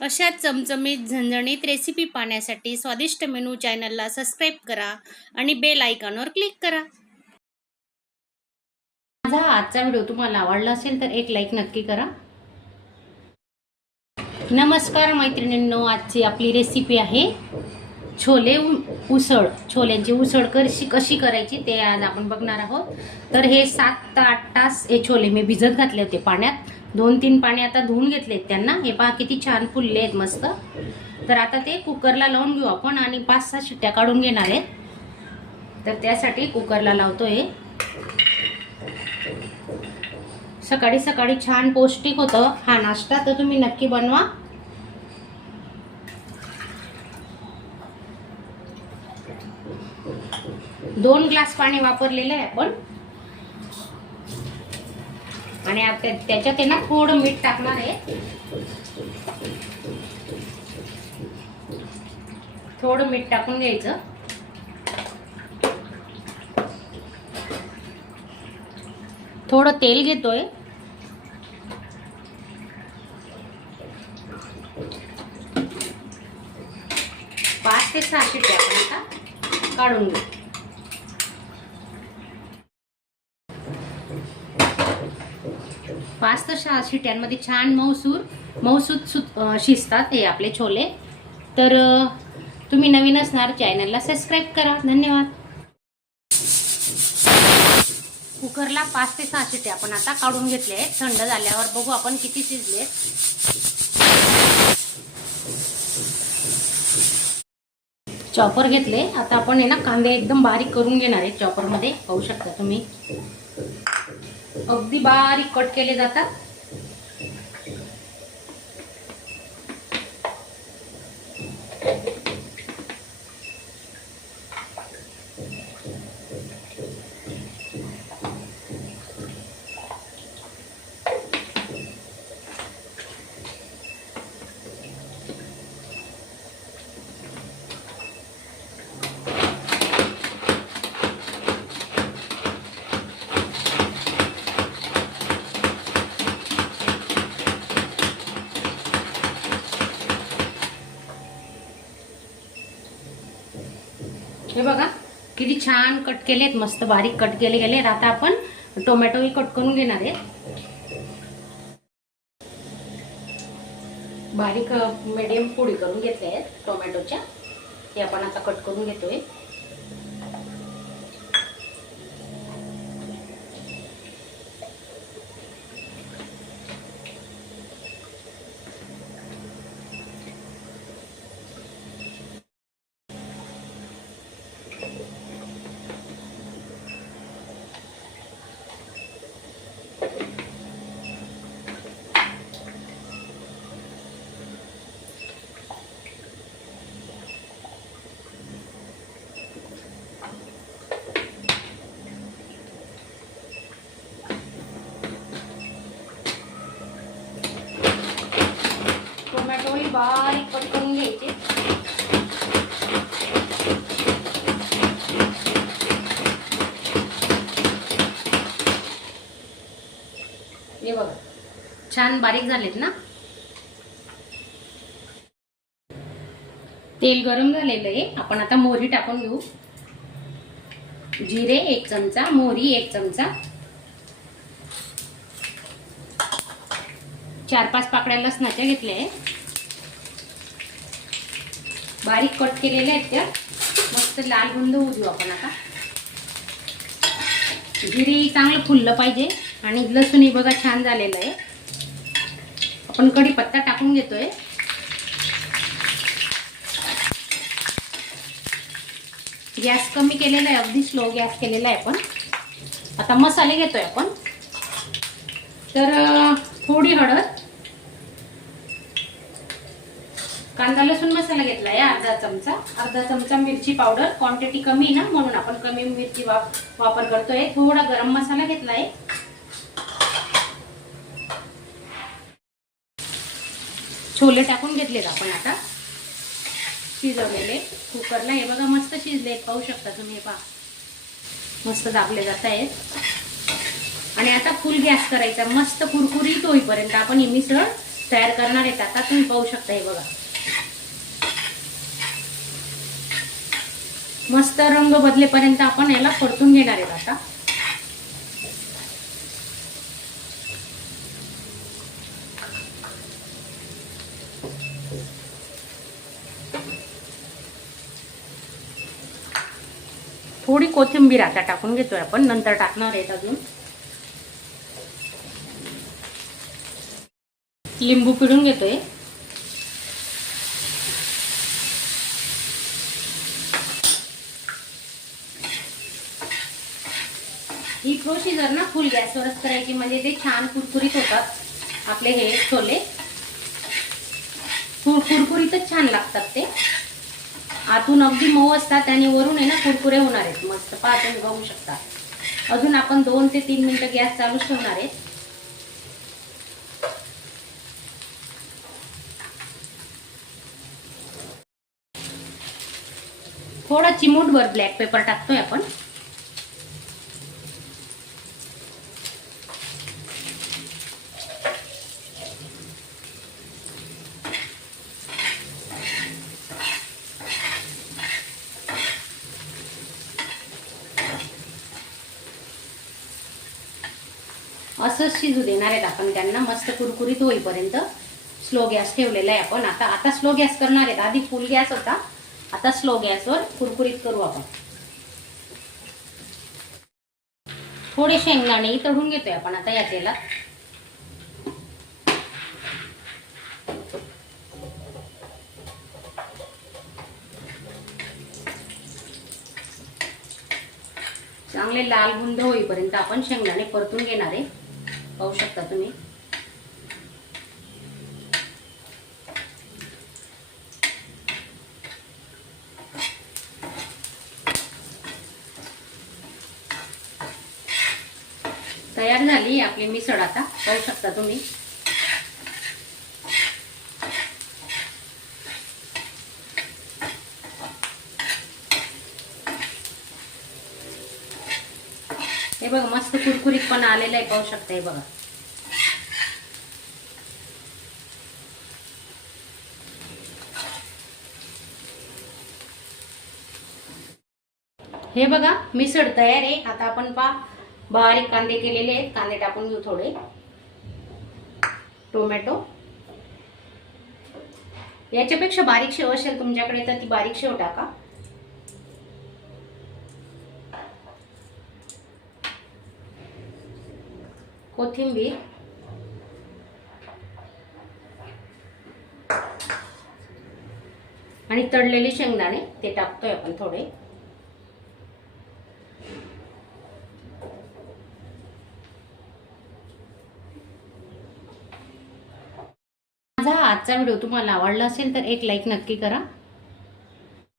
अशा चमचमीत झणझणीत रेसिपी पाहण्यासाठी स्वादिष्ट मेनू चॅनलला सबस्क्राईब करा आणि बेल आयकॉनवर क्लिक करा. माझा आजचा व्हिडिओ तुम्हाला आवडला असेल तर एक लाईक नक्की करा. नमस्कार मैत्रिणींनो, आजची आपली रेसिपी आहे छोले उसळ. छोल्यांची उसळ कशी करायची ते आज आपण बघणार आहोत. तर हे 7 ते 8 तास हे छोले मी भिजत घातले होते पाण्यात. 2-3 पाणी आता धुवून घेतलेत त्यांना. हे पहा किती छान फुलले आहेत मस्त. तर आता ते कुकरला लावून घेऊ आपण आणि 5-6 शिट्ट्या काढून घेणार आहेत. तर त्यासाठी कुकरला लावतोय. सकाळी सकाळी छान पौष्टिक होतं हा नाश्ता, तर तुम्ही नक्की बनवा. दोन ग्लास पाणी वापरलेलं आहे आपण आणि आता त्याच्यात ना थोडं मीठ टाकणार आहे. थोडं मीठ टाकून घ्यायचं. थोडं तेल घेतोय. पाच ते 6 शिट्ट्या आपण आता काढून घेऊ. पाच ते 6 शिट्ट्यांमध्ये छान मऊसूत शिजतात हे आपले छोले. तर तुम्ही नवीन असणार चॅनलला सबस्क्राईब करा. धन्यवाद. कुकरला 5 ते 6 शिट्ट्या आपण आता काढून घेतले आहेत. थंड झाल्यावर बघू आपण किती शिजले. चॉपर घेतले. आता आपण ना कांदे एकदम बारीक करून घेणार आहे चॉपर मध्ये. पाहू शकता तुम्ही अगदी बारीक कट केले जातात. हे बघा किती छान कट केलेत, मस्त बारीक कट केले गेले. आता आपण टोमॅटोही कट करून घेणार आहे. बारीक मीडियम फोडी करून घेतले आहेत टोमॅटोच्या. हे आपण आता कट करून घेतोय. टोमॅटोही बारीक कट करून घ्यायचे. हे बघा छान बारीक झालेत ना. तेल गरम झालेलं आहे. आपण आता मोहरी टाकून घेऊ. जिरे 1 चमचा, मोहरी 1 चमचा, 4-5 पाकळ्या लसणाच्या घेतल्या आहे. बारीक कट केलेल्या आहेत त्या. मस्त लाल बुंद होऊ देऊ आपण आता. जिरे चांगलं फुललं पाहिजे आणि लसूणही बघा छान झालेलं आहे. आपण कढीपत्ता टाकून घेतोय. गॅस कमी केलेला आहे, अगदी स्लो गॅस केलेला आहे आपण. आता मसाले घेतोय आपण. तर थोडी हळद, कांदा लसूण मसाला घेतला आहे अर्धा चमचा मिरची पावडर. क्वांटिटी कमी ना म्हणून आपण कमी मिरची वापर करतोय. थोडा गरम मसाला घेतला आहे. छोले टाकून घेतलेत आपण आता शिजवलेले कुकरला. हे बघा मस्त शिजले, पाहू शकता तुम्ही. हे पहा मस्त दाबले जात आहेत. आणि आता फुल गॅस करायचा, मस्त कुरकुरीत होईपर्यंत आपण ही मिसळ तयार करणार आहेत आता तुम्ही पाहू शकता. हे बघा मस्त रंग बदलेपर्यंत आपण याला परतून घेणार आहेत आता. थोडी कोथिंबीर आता टाकून घेतोय आपण, नंतर टाकणार आहेत अजून. लिंबू पिळून घेतोय. ही प्रोसिजर ना फुल गॅसवरच करायची, म्हणजे ते छान कुरकुरीत होतात आपले हे छोले. कुरकुरीतच छान लागतात ते. आतून अगदी मऊ असतात आणि वरून आहे ना कुरकुरे होणार आहेत मस्त. तुम्ही बघू शकता. अजून आपण 2 ते 3 मिनिटं गॅस चालू ठेवणार आहे. थोडा चिमूटभर ब्लॅक पेपर टाकतोय आपण. असंच शिजू देणार आहेत आपण त्यांना मस्त कुरकुरीत होईपर्यंत. स्लो गॅस ठेवलेला आहे आपण. आता स्लो गॅस करणार आहेत. आधी फुल गॅस होता, आता स्लो गॅसवर कुरकुरीत करू आपण. थोडे शेंगदाणे तळून घेतोय आपण आता या तेलात. चांगले लाल गुंड होईपर्यंत आपण शेंगदाणे परतून घेणार आहे. पाहू शकता तुम्ही. तयार झाली आपली मिसळ आता. पाहू शकता तुम्ही. हे बघा मस्त कुरकुरीतपणा आलेला आहे. पाहू शकता. हे बघा हे बघा मिसळ तयार आहे. आता आपण बारीक कांदे केलेले आहेत. कांदे टाकून घेऊ थोडे. टोमॅटो याच्यापेक्षा बारीक शेव असेल तुमच्याकडे तर ती बारीक शेव टाका. कोथिंबीर आणि तळलेले शेंगदाणे ते टाकतोय आपण थोडे. माझा आजचा व्हिडिओ तुम्हाला आवडला असेल तर एक लाईक नक्की करा.